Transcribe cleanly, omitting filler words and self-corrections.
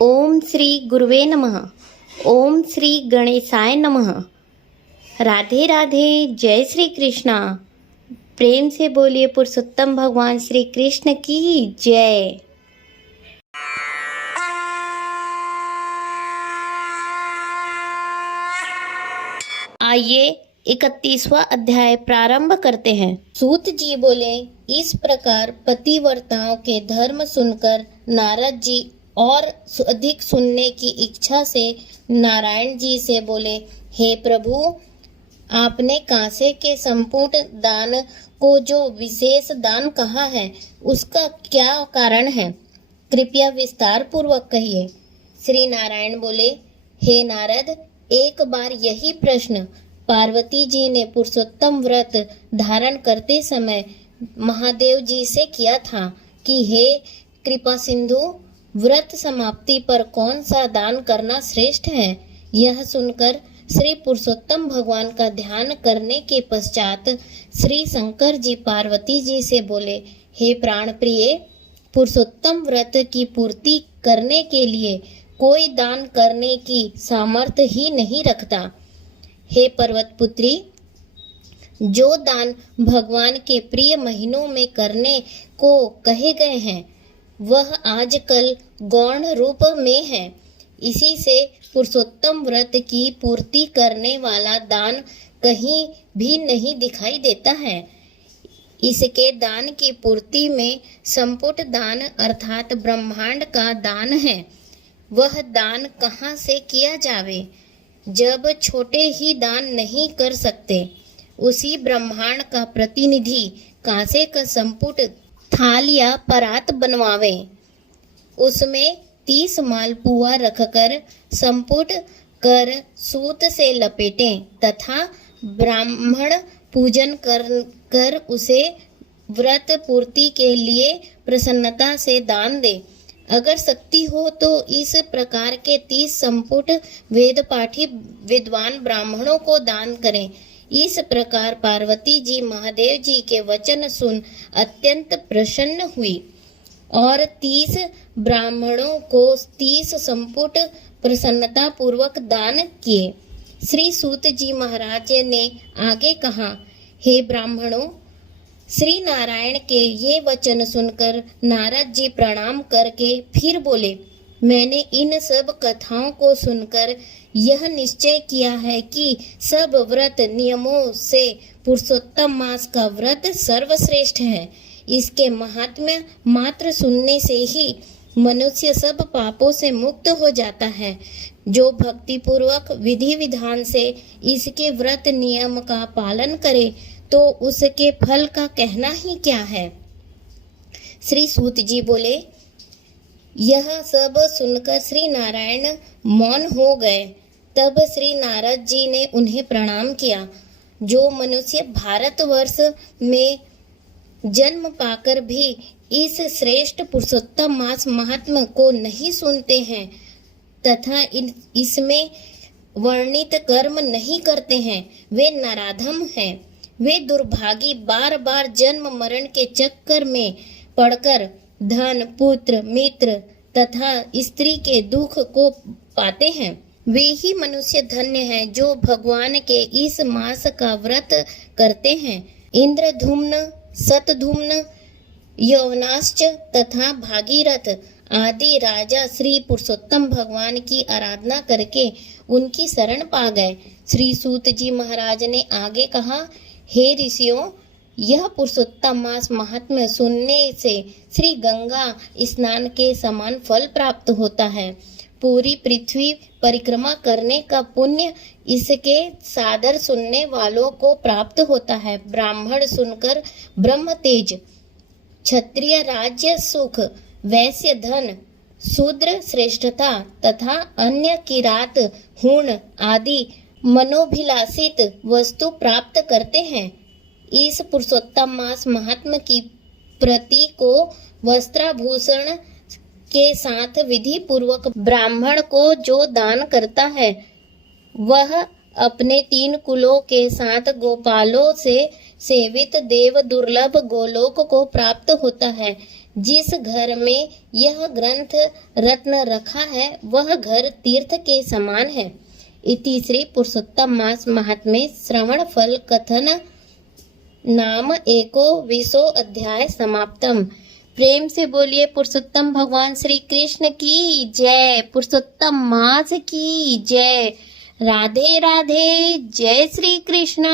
ओम श्री गुरुवे नमः। ओम श्री गणेशाय नमः। राधे राधे, जय श्री कृष्णा। प्रेम से बोलिए पुरुषोत्तम भगवान श्री कृष्ण की जय। आइए 31वां अध्याय प्रारंभ करते हैं। सूत जी बोले, इस प्रकार पतिव्रताओं के धर्म सुनकर नारद जी और अधिक सुनने की इच्छा से नारायण जी से बोले, हे प्रभु, आपने कांसे के संपुट दान को जो विशेष दान कहा है उसका क्या कारण है? कृपया विस्तार पूर्वक कहिए। श्री नारायण बोले, हे नारद, एक बार यही प्रश्न पार्वती जी ने पुरुषोत्तम व्रत धारण करते समय महादेव जी से किया था कि हे कृपा सिंधु, व्रत समाप्ति पर कौन सा दान करना श्रेष्ठ है? यह सुनकर श्री पुरुषोत्तम भगवान का ध्यान करने के पश्चात श्री शंकर जी पार्वती जी से बोले, हे प्राण प्रिय, पुरुषोत्तम व्रत की पूर्ति करने के लिए कोई दान करने की सामर्थ्य ही नहीं रखता। हे पर्वत पुत्री, जो दान भगवान के प्रिय महीनों में करने को कहे गए हैं वह आजकल गौण रूप में है। इसी से पुरुषोत्तम व्रत की पूर्ति करने वाला दान कहीं भी नहीं दिखाई देता है। इसके दान की पूर्ति में संपुट दान अर्थात ब्रह्मांड का दान है। वह दान कहाँ से किया जावे? जब छोटे ही दान नहीं कर सकते, उसी ब्रह्मांड का प्रतिनिधि कांसे का संपुट थाल या परात बनवावे, उसमें 30 मालपुआ रखकर संपुट कर सूत से लपेटें तथा ब्राह्मण पूजन कर उसे व्रत पूर्ति के लिए प्रसन्नता से दान दे। अगर शक्ति हो तो इस प्रकार के 30 संपुट वेद पाठी विद्वान ब्राह्मणों को दान करें। इस प्रकार पार्वती जी महादेव जी के वचन सुन अत्यंत प्रसन्न हुई और 30 ब्राह्मणों को 30 संपुट प्रसन्नता पूर्वक दान किए। श्री सूत जी महाराज ने आगे कहा, हे ब्राह्मणों, श्री नारायण के ये वचन सुनकर नारद जी प्रणाम करके फिर बोले, मैंने इन सब कथाओं को सुनकर यह निश्चय किया है कि सब व्रत नियमों से पुरुषोत्तम मास का व्रत सर्वश्रेष्ठ है। इसके महात्म्य मात्र सुनने से ही मनुष्य सब पापों से मुक्त हो जाता है। जो भक्ति पूर्वक विधि विधान से इसके व्रत नियम का पालन करे तो उसके फल का कहना ही क्या है। श्री सूत जी बोले, यह सब सुनकर श्री नारायण मौन हो गए। तब श्री नारद जी ने उन्हें प्रणाम किया। जो मनुष्य भारतवर्ष में जन्म पाकर भी इस श्रेष्ठ पुरुषोत्तम मास महात्मा को नहीं सुनते हैं तथा इसमें वर्णित कर्म नहीं करते हैं, वे नराधम हैं। वे दुर्भागी बार बार जन्म मरण के चक्कर में पड़कर धन, पुत्र, मित्र तथा स्त्री के दुख को पाते हैं। वे ही मनुष्य धन्य हैं जो भगवान के इस मास का व्रत करते हैं। इंद्रधुम्न, शतधुम्न, यवनाश्च तथा भागीरथ आदि राजा श्री पुरुषोत्तम भगवान की आराधना करके उनकी शरण पा गए। श्री सूत जी महाराज ने आगे कहा, हे ऋषियों, यह पुरुषोत्तम मास महात्म्य सुनने से श्री गंगा स्नान के समान फल प्राप्त होता है। पूरी पृथ्वी परिक्रमा करने का पुण्य इसके सादर सुनने वालों को प्राप्त होता है। ब्राह्मण सुनकर ब्रह्म तेज, क्षत्रिय राज्य सुख, वैश्य धन, शूद्र श्रेष्ठता तथा अन्य किरात, हूण आदि मनोभिलाषित वस्तु प्राप्त करते हैं। इस पुरुषोत्तम मास महात्मा की प्रति को वस्त्राभूषण के साथ विधि पूर्वक ब्राह्मण को जो दान करता है वह अपने 3 कुलों के साथ गोपालों से सेवित देव दुर्लभ गोलोक को प्राप्त होता है। जिस घर में यह ग्रंथ रत्न रखा है वह घर तीर्थ के समान है। इति श्री पुरुषोत्तम मास महात्म्ये श्रवण फल कथन नाम एको विशो अध्याय समाप्तम। प्रेम से बोलिए पुरुषोत्तम भगवान श्री कृष्ण की जय, पुरुषोत्तम मास की जय। राधे राधे, जय श्री कृष्णा।